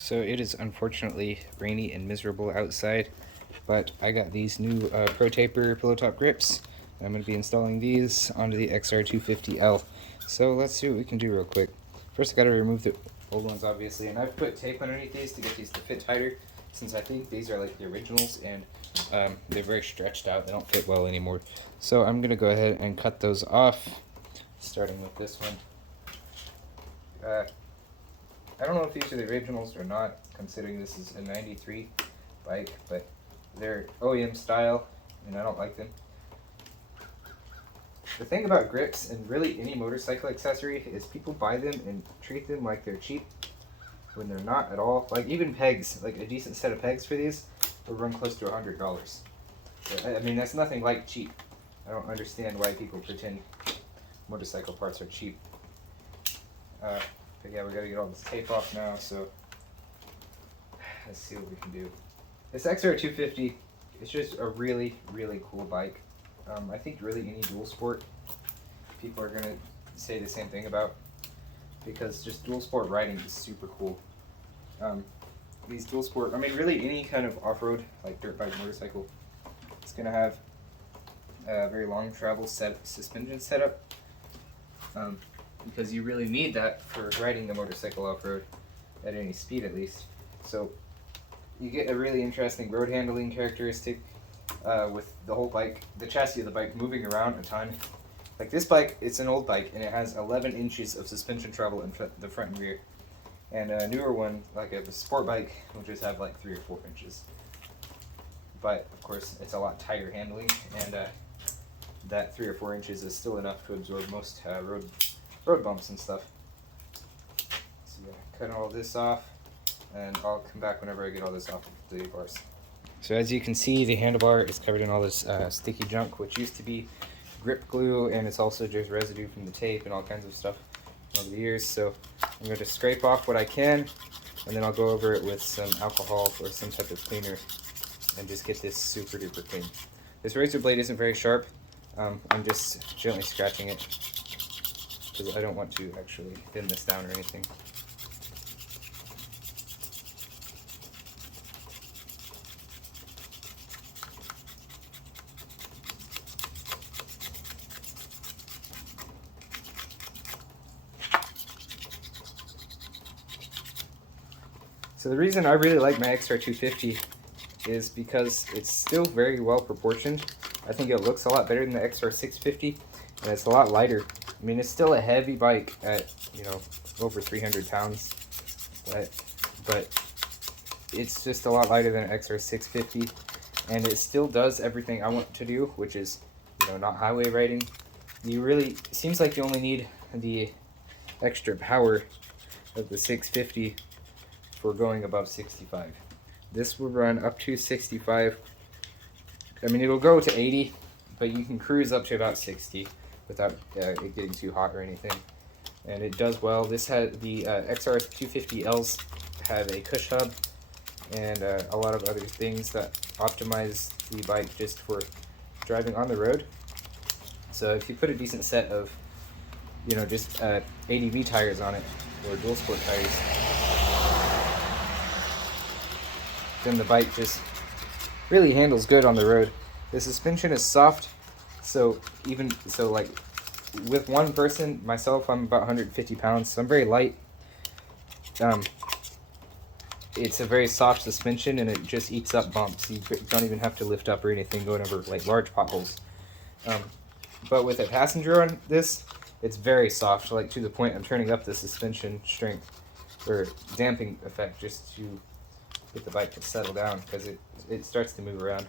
So it is unfortunately rainy and miserable outside, but I got these new Pro Taper pillow top grips. I'm going to be installing these onto the XR250L. So let's see what we can do real quick. First I got to remove the old ones obviously, and I've put tape underneath these to get these to fit tighter, since I think these are like the originals and they're very stretched out. They don't fit well anymore. So I'm going to go ahead and cut those off, starting with this one. I don't know if these are the originals or not, considering this is a 93 bike, but they're OEM style, and I don't like them. The thing about grips, and really any motorcycle accessory, is people buy them and treat them like they're cheap, when they're not at all. Like even pegs, like a decent set of pegs for these, will run close to $100. I mean, that's nothing like cheap. I don't understand why people pretend motorcycle parts are cheap. But yeah, we gotta get all this tape off now, so let's see what we can do. This XR250 is just a really, really cool bike. I think really any dual sport people are gonna say the same thing about, because just dual sport riding is super cool. These dual sport, I mean really any kind of off-road, like dirt bike, motorcycle, it's gonna have a very long travel suspension setup. Because you really need that for riding the motorcycle off-road at any speed at least. So you get a really interesting road handling characteristic with the whole bike, the chassis of the bike moving around a ton. Like this bike, it's an old bike and it has 11 inches of suspension travel in the front and rear. And a newer one, like a sport bike, will just have like 3 or 4 inches. But of course, it's a lot tighter handling, and that 3 or 4 inches is still enough to absorb most road bumps and stuff. So yeah, cut all this off, and I'll come back whenever I get all this off of the bars. So as you can see, the handlebar is covered in all this sticky junk, which used to be grip glue, and it's also just residue from the tape and all kinds of stuff over the years. So I'm going to scrape off what I can, and then I'll go over it with some alcohol or some type of cleaner and just get this super duper clean. This razor blade isn't very sharp. I'm just gently scratching it, because I don't want to actually thin this down or anything. So the reason I really like my XR250 is because it's still very well proportioned. I think it looks a lot better than the XR650, and it's a lot lighter. I mean, it's still a heavy bike at, you know, over 300 pounds, but it's just a lot lighter than an XR650, and it still does everything I want to do, which is, you know, not highway riding. It seems like you only need the extra power of the 650 for going above 65. This will run up to 65. I mean, it'll go to 80, but you can cruise up to about 60 without it getting too hot or anything. And it does well. This had the XR250Ls have a cush hub and a lot of other things that optimize the bike just for driving on the road. So if you put a decent set of, you know, just ADV tires on it, or dual sport tires, then the bike just really handles good on the road. The suspension is soft, so like with one person, myself, I'm about 150 pounds, so I'm very light. It's a very soft suspension, and it just eats up bumps. You don't even have to lift up or anything going over like large potholes. But with a passenger on this, it's very soft, like to the point I'm turning up the suspension strength or damping effect just to get the bike to settle down, because it starts to move around.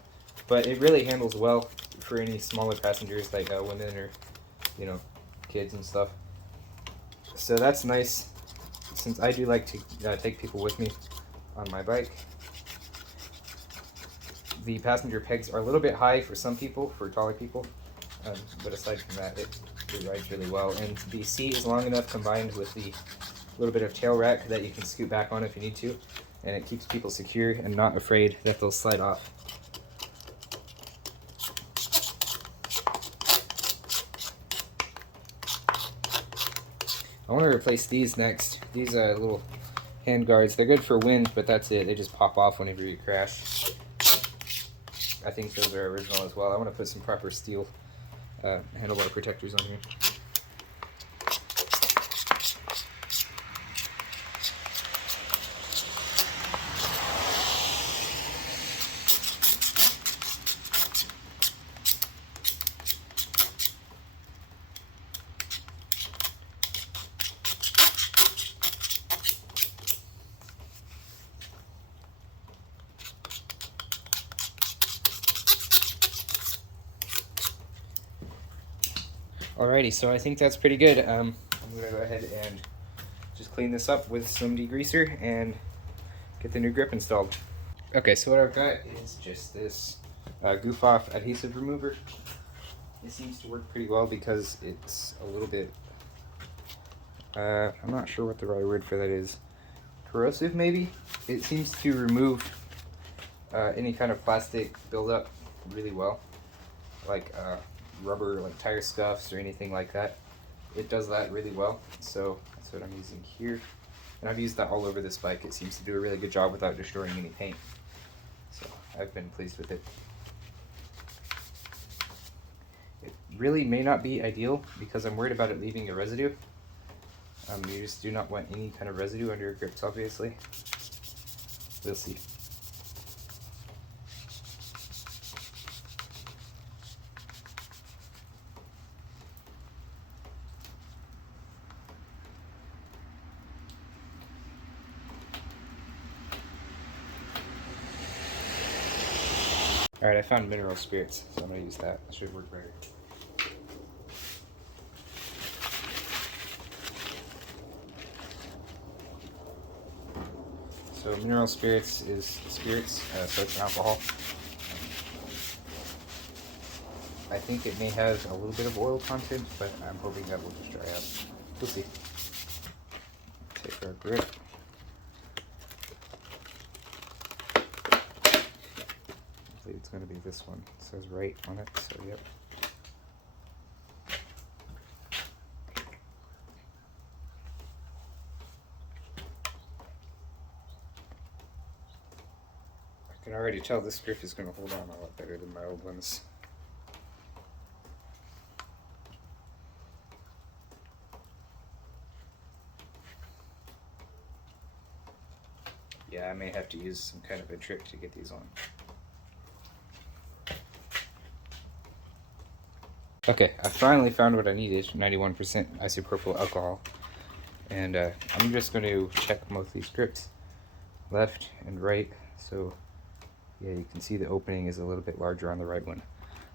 But it really handles well for any smaller passengers, like women or, you know, kids and stuff. So that's nice, since I do like to take people with me on my bike. The passenger pegs are a little bit high for some people, for taller people, but aside from that, it rides really well. And the seat is long enough, combined with the little bit of tail rack, that you can scoot back on if you need to, and it keeps people secure and not afraid that they'll slide off. I want to replace these next. These little hand guards. They're good for wind, but that's it. They just pop off whenever you crash. I think those are original as well. I want to put some proper steel handlebar protectors on here. Alrighty, so I think that's pretty good. I'm gonna go ahead and just clean this up with some degreaser and get the new grip installed. Okay, so what I've got is just this goof off adhesive remover. It seems to work pretty well because it's a little bit, I'm not sure what the right word for that is, corrosive maybe? It seems to remove any kind of plastic buildup really well, like rubber, like tire scuffs or anything like that. It does that really well, so that's what I'm using here. And I've used that all over this bike. It seems to do a really good job without destroying any paint. So I've been pleased with it. It really may not be ideal because I'm worried about it leaving a residue. You just do not want any kind of residue under your grips, obviously. We'll see. Alright, I found mineral spirits, so I'm going to use that. That should work better. So mineral spirits is spirits, so it's alcohol. I think it may have a little bit of oil content, but I'm hoping that will just dry up. We'll see. Take our grip. It's going to be this one. It says right on it, so yep. I can already tell this grip is going to hold on a lot better than my old ones. Yeah, I may have to use some kind of a trick to get these on. Okay, I finally found what I needed, 91% isopropyl alcohol. And I'm just going to check both these grips, left and right. So yeah, you can see the opening is a little bit larger on the right one.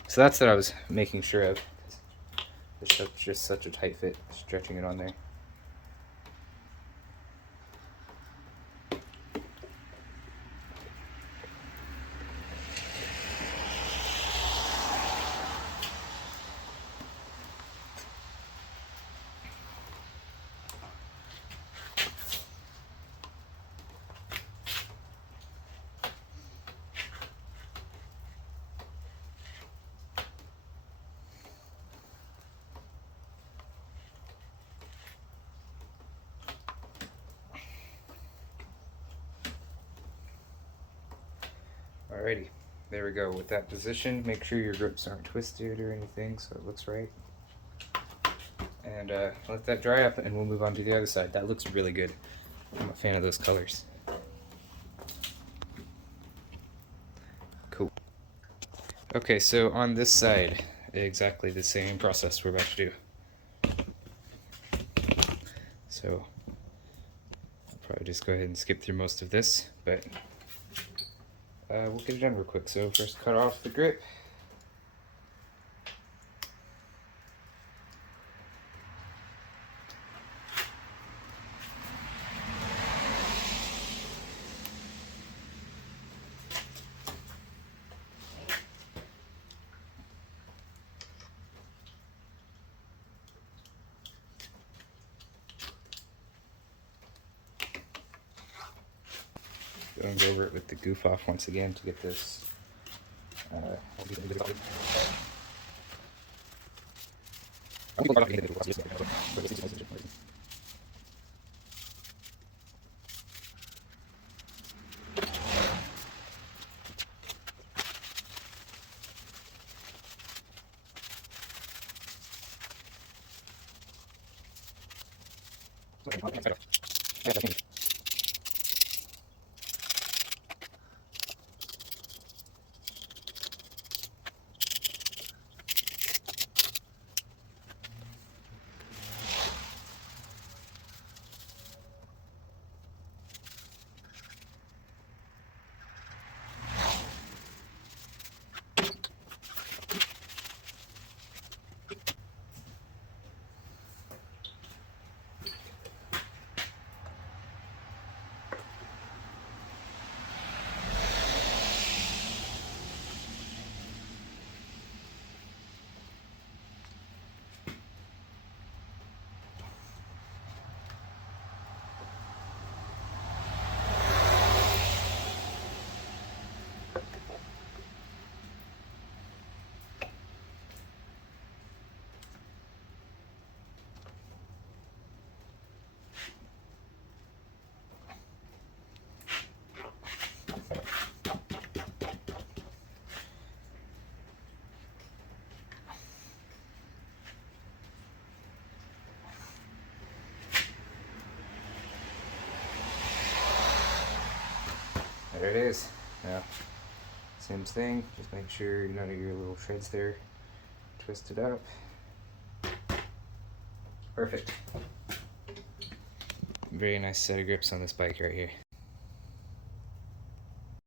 So that's what I was making sure of. It's just such a tight fit, stretching it on there. Alrighty, there we go. With that position, make sure your grips aren't twisted or anything so it looks right. And let that dry up and we'll move on to the other side. That looks really good. I'm a fan of those colors. Cool. Okay, so on this side, exactly the same process we're about to do. So I'll probably just go ahead and skip through most of this, but we'll get it done real quick. So first cut off the grip. Going to go over it with the goof off once again to get this. There it is. Now, same thing, just make sure none of your little shreds there twist it up. Perfect. Very nice set of grips on this bike right here.